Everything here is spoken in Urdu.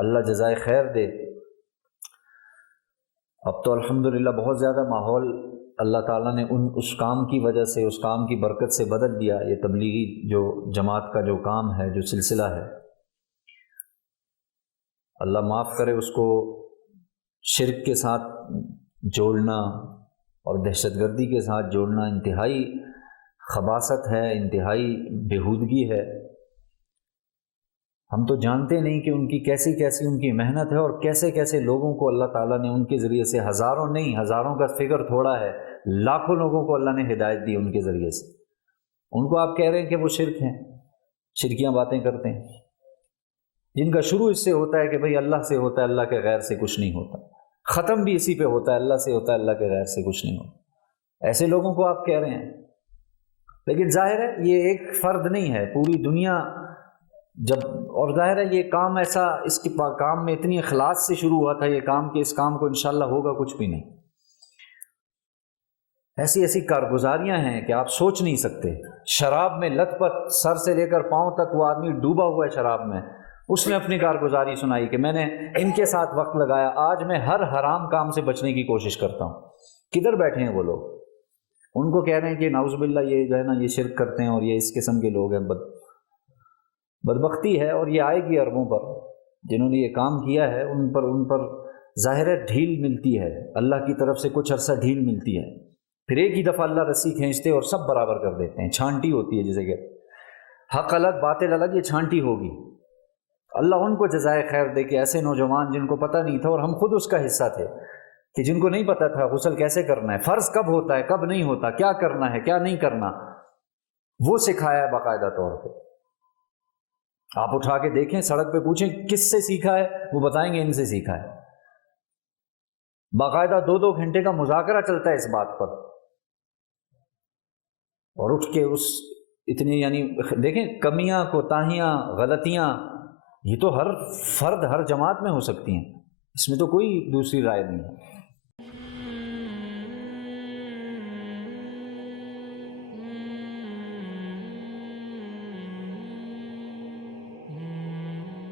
اللہ جزائے خیر دے۔ اب تو الحمدللہ بہت زیادہ ماحول اللہ تعالیٰ نے اس کام کی وجہ سے، اس کام کی برکت سے بدل دیا۔ یہ تبلیغی جو جماعت کا جو کام ہے، جو سلسلہ ہے، اللہ معاف کرے اس کو، شرک کے ساتھ جوڑنا اور دہشت گردی کے ساتھ جوڑنا انتہائی خباثت ہے، انتہائی بےہودگی ہے۔ ہم تو جانتے نہیں کہ ان کی کیسی کیسی ان کی محنت ہے، اور کیسے کیسے لوگوں کو اللہ تعالیٰ نے ان کے ذریعے سے، ہزاروں نہیں، ہزاروں کا فگر تھوڑا ہے، لاکھوں لوگوں کو اللہ نے ہدایت دی ان کے ذریعے سے۔ ان کو آپ کہہ رہے ہیں کہ وہ شرک ہیں، شرکیاں باتیں کرتے ہیں، جن کا شروع اس سے ہوتا ہے کہ بھئی اللہ سے ہوتا ہے، اللہ کے غیر سے کچھ نہیں ہوتا، ختم بھی اسی پہ ہوتا ہے، اللہ سے ہوتا ہے، اللہ کے غیر سے کچھ نہیں ہوتا۔ ایسے لوگوں کو آپ کہہ رہے ہیں، لیکن ظاہر ہے یہ ایک فرد نہیں ہے، پوری دنیا جب، اور ظاہر ہے یہ کام ایسا، اس کے کام میں اتنی اخلاص سے شروع ہوا تھا یہ کام کہ اس کام کو انشاءاللہ ہوگا کچھ بھی نہیں۔ ایسی ایسی کارگزاریاں ہیں کہ آپ سوچ نہیں سکتے۔ شراب میں لت پت، سر سے لے کر پاؤں تک وہ آدمی ڈوبا ہوا ہے شراب میں، اس نے اپنی کارگزاری سنائی کہ میں نے ان کے ساتھ وقت لگایا، آج میں ہر حرام کام سے بچنے کی کوشش کرتا ہوں۔ کدھر بیٹھے ہیں وہ لوگ؟ ان کو کہہ رہے ہیں کہ نعوذ باللہ یہ جو ہے نا، یہ شرک کرتے ہیں اور یہ اس قسم کے لوگ ہیں۔ بدبختی ہے، اور یہ آئے گی عربوں پر، جنہوں نے یہ کام کیا ہے ان پر ظاہر ڈھیل ملتی ہے، اللہ کی طرف سے کچھ عرصہ ڈھیل ملتی ہے، پھر ایک ہی دفعہ اللہ رسی کھینچتے اور سب برابر کر دیتے ہیں۔ چھانٹی ہوتی ہے جسے کہ حق الگ باطل الگ، یہ چھانٹی ہوگی۔ اللہ ان کو جزائے خیر دے کہ ایسے نوجوان جن کو پتہ نہیں تھا، اور ہم خود اس کا حصہ تھے، کہ جن کو نہیں پتہ تھا غسل کیسے کرنا ہے، فرض کب ہوتا ہے کب نہیں ہوتا، کیا کرنا ہے کیا نہیں کرنا، وہ سکھایا ہے باقاعدہ طور پہ۔ آپ اٹھا کے دیکھیں، سڑک پہ پوچھیں کس سے سیکھا ہے، وہ بتائیں گے ان سے سیکھا ہے۔ باقاعدہ 2-2 گھنٹے کا مذاکرہ چلتا ہے اس بات پر، اور اٹھ کے اس اتنی، یعنی دیکھیں کمیاں، کوتاہیاں، غلطیاں، یہ تو ہر فرد، ہر جماعت میں ہو سکتی ہیں، اس میں تو کوئی دوسری رائے نہیں ہے۔